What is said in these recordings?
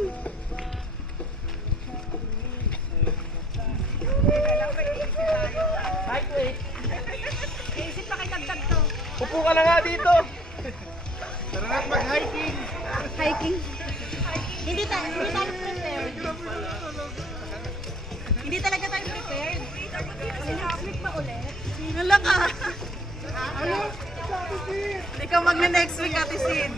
Kim. Hi, wait. Isip pa kay dagdag to. Upo ka na nga dito. Tara na mag-hiking. Hiking. Hindi tayo prepared. Hindi talaga tayo prepared. Kasi next week pa ulit. Hala ka. Hindi ka next week, Ate Sid.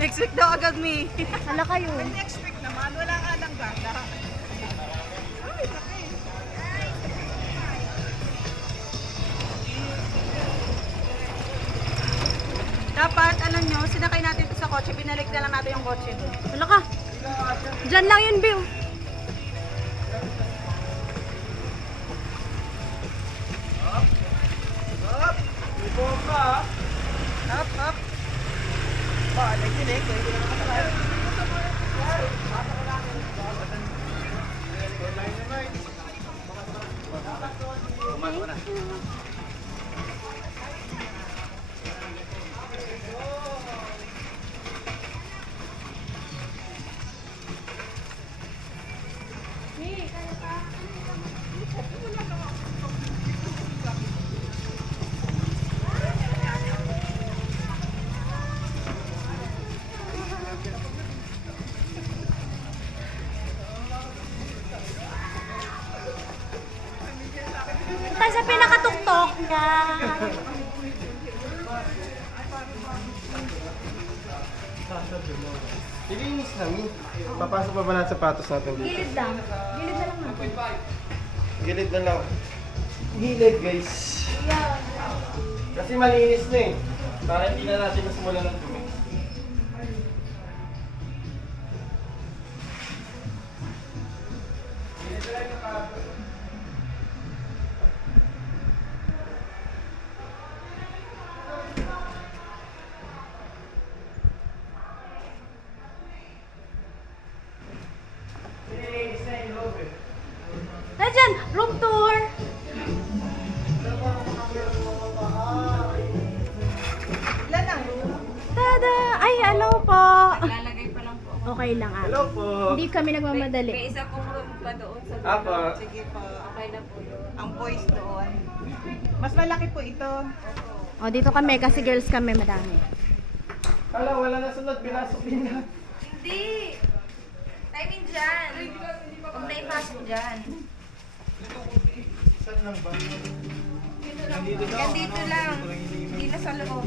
Next week daw agad, Mi. Hala kayo. Next week naman, wala ka lang ganda. Dapat, alam nyo, sinakay natin ito sa kotse, binalik na lang natin yung kotse. Hala ka. Diyan lang yun, Bill. Up. Upo ka. Up, up. Ba, nagkinig. Hindi na nakakalayo. Tayo sa pinakatuktok ka. Ilinis namin. Papasok pa ba natin sapatos natin dito? Gilid lang. Gilid na lang natin. Gilid na lang. Gilid, guys. Kasi malinis na eh. Para hindi na natin masimulan ng dumi. Gilid na lang yung sapatos. Nilinis na yung loob eh. Nandiyan, room tour. Ilan ang room? Tada! Ay, hello po. Lalagay pa lang po. Okay lang ah. Hello po. Hindi kami nagmamadali. May isa pong room pa doon sa Apa. Sige po. Okay na po yun. Ang boys doon. Mas malaki po ito. O, dito kami kasi girls kami madami. Kala, wala na sunod. Pinasok din na. Hindi! I mean dyan. Huwag na ipasok dyan. Saan lang ba? Yan dito lang. Hindi na sa loob.